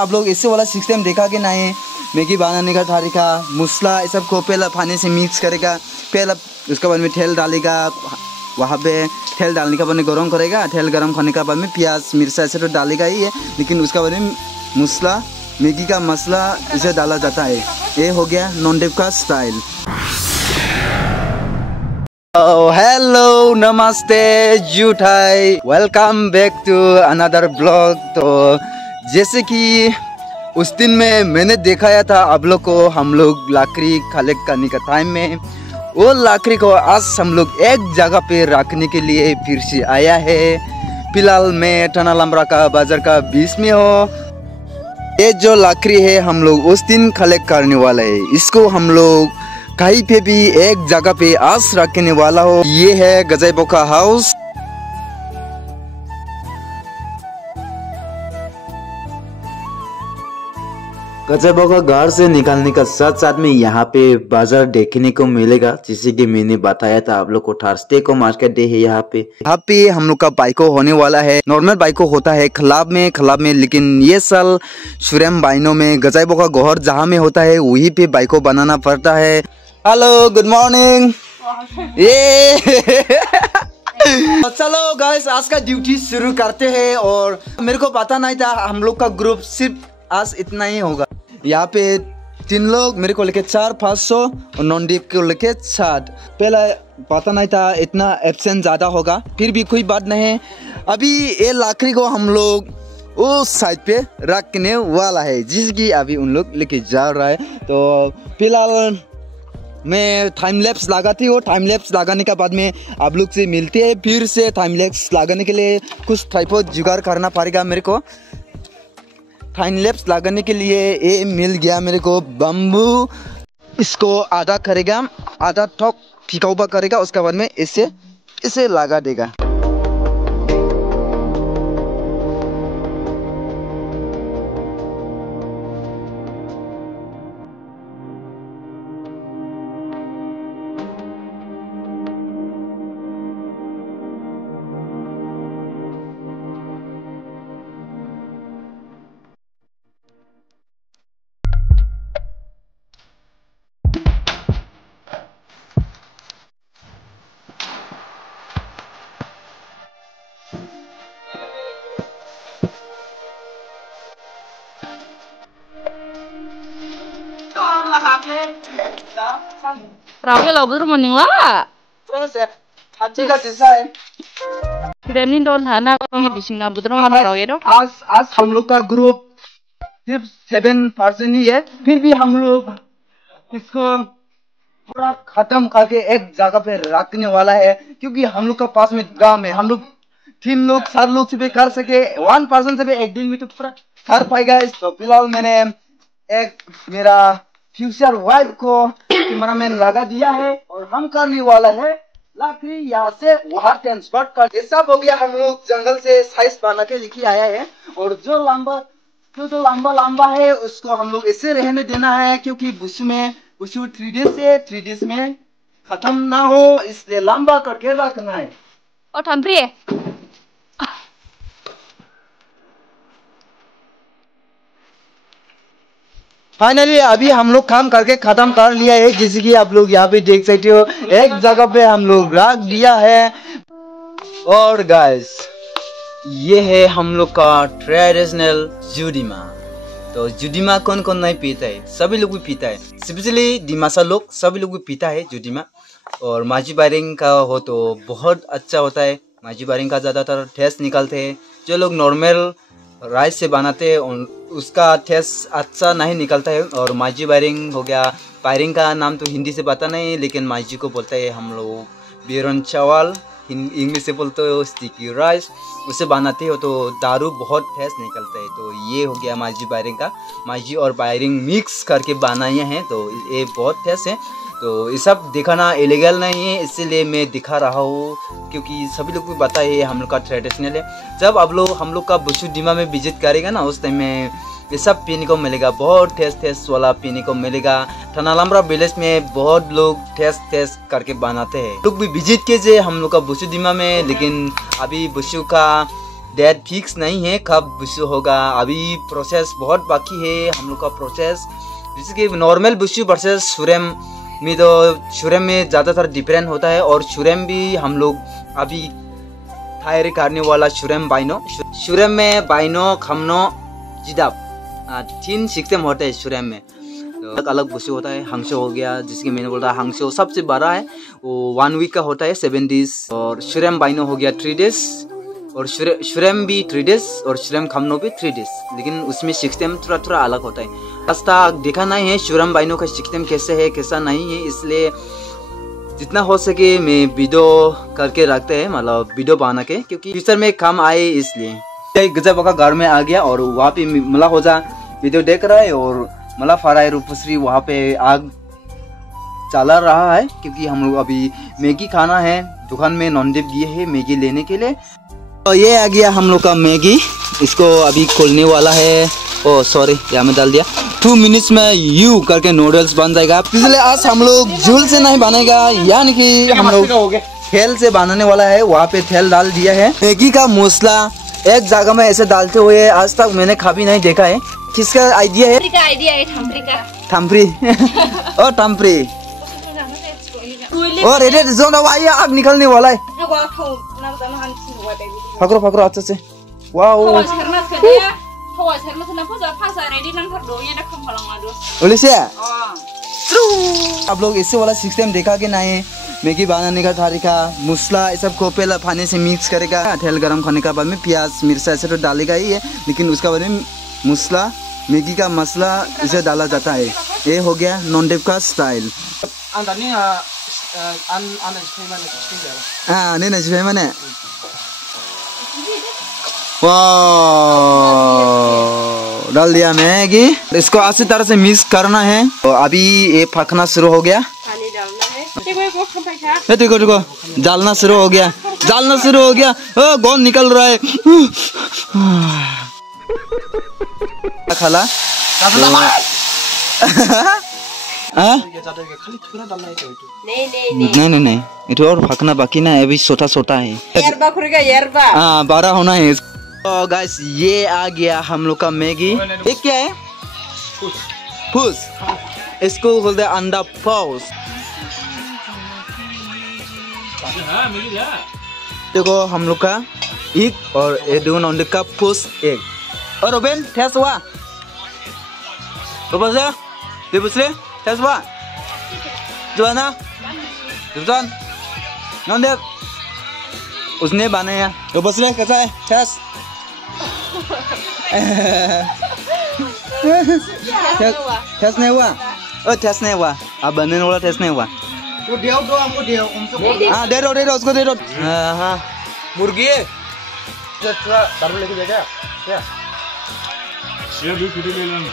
आप लोग इससे वाला सिस्टम देखा कि नहीं? मैगी बनाने का तरीका, मसला ये सब को पहले पानी से मिक्स करेगा, पहले उसके बाद में तेल डालेगा, वहाँ पे तेल डालने के बाद में गरम करेगा, तेल गरम करने के बाद में प्याज मिर्चा ऐसे तो डालेगा ही है, लेकिन उसके बाद में मसला, मैगी का मसला इसे डाला जाता है। ये हो गया नॉनडेव का स्टाइल। हेलो नमस्ते जूठाई, welcome back to another blog. तो जैसे कि उस दिन में मैंने दिखाया था आप लोग को, हम लोग लकड़ी कलेक्ट करने का टाइम में वो लकड़ी को आज हम लोग एक जगह पे रखने के लिए फिर से आया है। फिलहाल मैं टनालम्बरा का बाजार का बीच में हो। ये जो लकड़ी है हम लोग उस दिन कलेक्ट करने वाला है, इसको हम लोग कहीं पे भी एक जगह पे आज रखने वाला हो। ये है गजाइबो का हाउस। गजाइबो का घर से निकालने का साथ साथ में यहाँ पे बाजार देखने को मिलेगा, जैसे कि मैंने बताया था आप लोग को। थर्सडे को मार्केट डे है यहाँ पे हम लोग का बाइको होने वाला है। नॉर्मल बाइको होता है क्लब में, लेकिन ये साल सुरेम बाइनो में गजाइबो का घर जहाँ में होता है वहीं पे बाइको बनाना पड़ता है। Hello good morning. ये चलो गाइस आज का ड्यूटी शुरू करते हैं। और मेरे को पता नहीं था हम लोग का ग्रुप सिर्फ आज इतना ही होगा। यहाँ पे 3 लोग मेरे को लेके 400-500 और नॉन डीप को लेके 60। पहले पता नहीं था इतना एब्सेंट ज्यादा होगा, फिर भी कोई बात नहीं। अभी ये लकड़ी को हम लोग उस साइड पे रखने वाला है, जिसकी अभी उन लोग लेके जा रहा है। तो फिलहाल मैं टाइम लैप्स लगाती हूँ। टाइम लैप्स लगाने के बाद में आप लोग से मिलते हैं। फिर से टाइम लैप्स लगाने के लिए कुछ ट्राइपॉड जुगाड़ करना पड़ेगा मेरे को। टाइम लैप्स लगाने के लिए ये मिल गया मेरे को बम्बू। इसको आधा करेगा, आधा ठोक फिकाऊबा करेगा, उसके बाद में इसे लगा देगा। Raunya lo betul mending lah. Terus ya, hati का design। Deni don hana kami di sini betul mana raunya dong? आज हम लोग का ग्रुप सिर्फ 7% ही है, फिर भी हम लोग इसको पूरा खत्म करके एक जगह पे रखने वाला है, क्योंकि हम लोग का पास में गांव है। हम लोग 3 लोग 4 लोग से भी कर सके, 1% से भी एक दिन में तो पूरा कर पाएगा। तो फिलहाल मैंने एक मेरा फ्यूचर वाइफ को कैमरामैन लगा दिया है और हम करने वाला है लकड़ी यहाँ से वहाँ ट्रांसपोर्ट कर। ये सब हो गया, हम लोग जंगल से साइज बना के लेके आया है। और जो लंबा है उसको हम लोग ऐसे रहने देना है, क्योंकि बुशु 3 डेज में खत्म ना हो, इसलिए लंबा करके रखना है। Oh Tantri ya? फाइनली अभी हम लोग काम करके खत्म कर लिया है, जैसे कि आप लोग यहाँ पे देख सकते हो एक जगह पे हम लोग रख दिया है। और गाइस ये है हम लोग का ट्रेडिशनल जुडीमा। तो जुडीमा कौन कौन नहीं पीता है? सभी लोग भी पीता है, स्पेशली दिमासा लोग सभी लोग भी पीता है जुडीमा। और माजी बारिंग का हो तो बहुत अच्छा होता है। माजी बारिंग का ज़्यादातर टेस्ट निकलते हैं। जो लोग नॉर्मल राइस से बनाते हैं उसका टेस्ट अच्छा नहीं निकलता है। और माजी बायरिंग हो गया, बायरिंग का नाम तो हिंदी से पता नहीं, लेकिन माजी को बोलते हैं हम लोग बिरन चावल, इंग्लिश से बोलते हो स्टिकी राइस, उसे बनाते हो तो दारू बहुत टेस्ट निकलता है। तो ये हो गया माजी बायरिंग का। माजी और बायरिंग मिक्स करके बनाए हैं तो ये बहुत टेस्ट है। तो ये सब दिखाना इलीगल नहीं है, इसीलिए मैं दिखा रहा हूँ, क्योंकि सभी लोग को पता है हम लोग का ट्रेडिशनल है। जब आप लोग हम लोग का बुशु डीमा में विजिट करेगा ना, उस टाइम में ये सब पीने को मिलेगा, बहुत टेस्ट वाला पीने को मिलेगा। टनालम्बरा विलेज में बहुत लोग टेस्ट करके बनाते हैं। लोग भी विजिट कीजिए हम लोग का बुशु डीमा में। लेकिन अभी बुशु का डेट फिक्स नहीं है कब बुशू होगा, अभी प्रोसेस बहुत बाकी है हम लोग का प्रोसेस। जैसे कि नॉर्मल बुशू वर्सेस शुरेम में, तो शुरेम में ज़्यादातर डिफरेंट होता है, और शुरेम भी हम लोग अभी थायरी करने वाला शुरेम बाइनो। शुरेम में बाइनो खमनो जिदाब 3 सिस्टम होते हैं शुरेम में, तो अलग अलग बुशू होता है। हंगशो हो गया, जिसकी मैंने बोला हंगशो सबसे बड़ा है, वो 1 वीक का होता है 7 डेज, और शुरेम बाइनो हो गया 3 डेज, और शुरेम भी 3 डेज, और शुरेम खमनो भी 3 डेज, लेकिन उसमें सिस्टम थोड़ा अलग होता है। रास्ता देखा नहीं है शुरेम बाइनो का सिस्टम कैसे है कैसा नहीं है, इसलिए जितना हो सके मैं वीडियो करके रखते हैं, मतलब वीडियो बना के, क्योंकि फ्यूचर में काम आए इसलिए। गजब का घर में आ गया, और वहाँ पे मला हो जा वीडियो देख रहा है, और मला फराई रूपश्री वहाँ पे आग चला रहा है, क्योंकि हम लोग अभी मैगी खाना है। दुकान में नॉनदेव गए हैं मैगी लेने के लिए, तो ये आ गया हम लोग का मैगी। इसको अभी खोलने वाला है, ओ सॉरी यहाँ में डाल दिया। 2 मिनट्स में यू करके नूडल्स बन जाएगा। इसलिए आज हम लोग झूल से नहीं बनेगा, यानी कि हम लोग तेल से बनाने वाला है। वहाँ पे तेल डाल दिया है। मैगी का मसला एक जगह में ऐसे डालते हुए आज तक मैंने कभी नहीं देखा है। किसका आइडिया है? थम्प्री और थम्प्री और आग निकलने वाला है। पकड़ो पकड़ो अच्छे से। वाओ आप लोग इससे वाला सिस्टम देखा कि नहीं? मैगी बनाने का तरीका, मसला ये सब को पहले पानी से मिक्स करेगा, तेल गरम करने के बाद में प्याज मिर्चा ऐसे तो डालेगा ही है, लेकिन उसका बाद में मसला मैगी का मसला इसे डाला जाता है। ये हो गया नॉनदेव का स्टाइल। डाल दिया मैगी, इसको अच्छी तरह से मिक्स करना है। तो अभी ये पकना शुरू हो गया। देखो देखो डालना शुरू हो गया, डालना शुरू हो गया। गोंद निकल रहा है। खाला नहीं इधर और पकना बाकी ना, अभी छोटा छोटा है, बड़ा होना है। तो गाइस ये आ गया हम लोग का मैगी। ये क्या है? फूस। इसको बोलते हैं अंडा फूस। देखो हम लोग का एग और ये दोनों अंडे का फूस एग। और रोबेन टेस्ट हुआ? रोबेन से टेस्ट हुआ? जोना जोन नॉनदेव उसने बनाया। रोबेन कैसा है टेस्ट? टेस्ट नहीं हुआ? टेस्ट नहीं हुआ, अब बनने वाला टेस्ट नहीं हुआ। वो दे दो हमको, हाँ दे दो उसको दे दो। हाँ मुर्गी थोड़ा दारू लेके जा क्या? ये भी फिर ले लेना।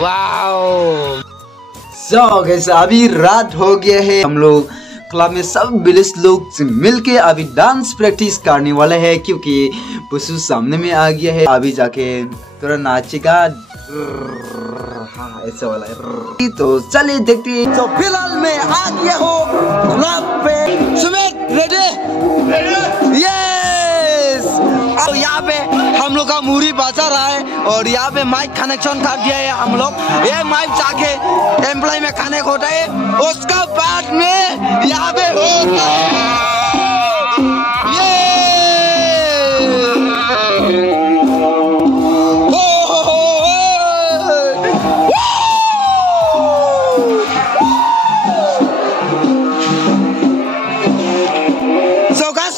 वाओ सो गाइस अभी रात हो गया है। हम लोग क्लब में सब विलेज लोग से मिलके अभी डांस प्रैक्टिस करने वाले हैं, क्योंकि बुशू सामने में आ गया है। अभी जाके थोड़ा नाचेगा। हाँ ऐसा वाला है। तो चलिए देखते हैं। तो फिलहाल मैं आ गया हूँ क्लब पे। सुमित रेडी? यस। तो यहाँ पे हम लोग का मूरी बाजा रहा है, और यहाँ पे माइक कनेक्शन कर दिया है हम लोग। ये माइक जाके एम्प्लॉय में खाने को होता है, उसका बाद में यहाँ पे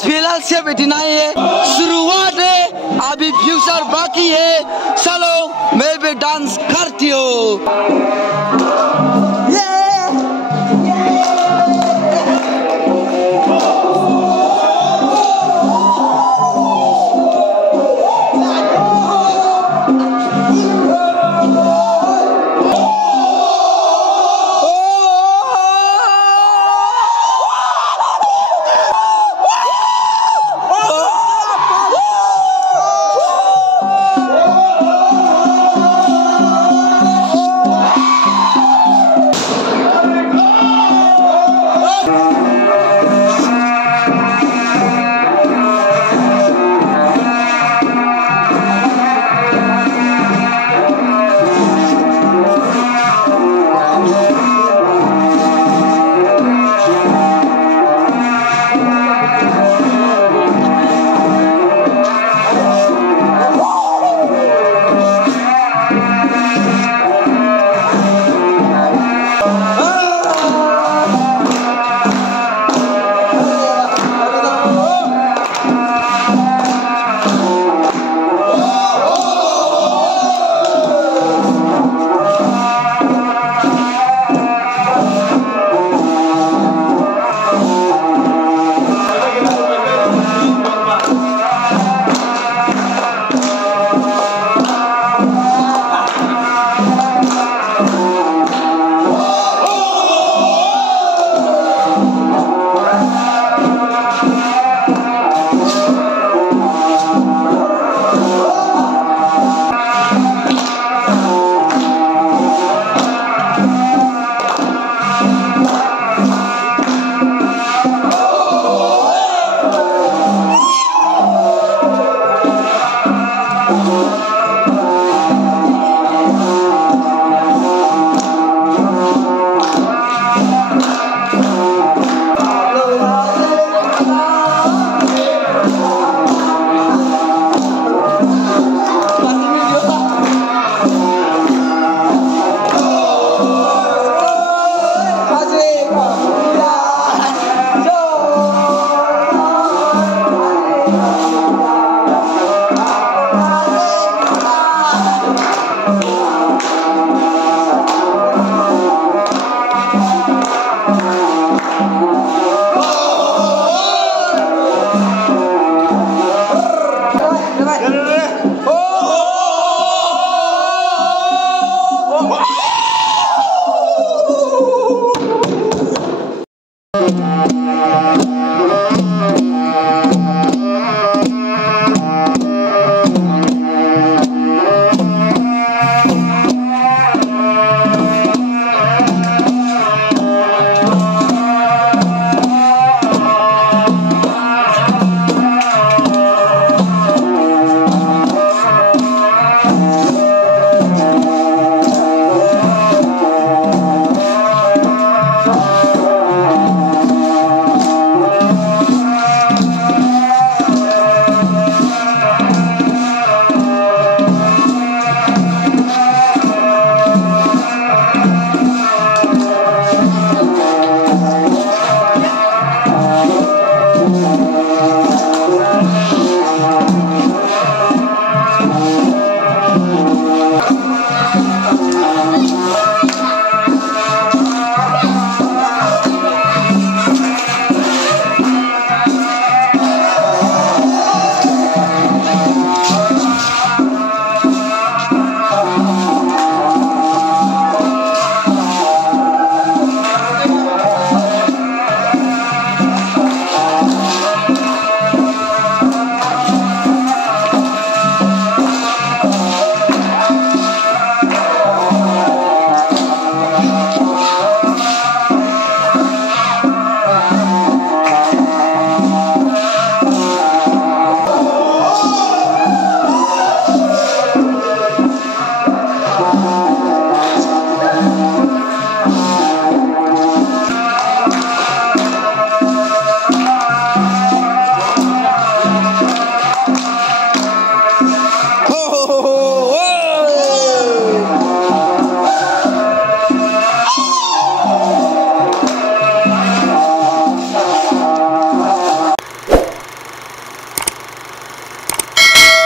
फिलहाल सिर्फ इतना ही है।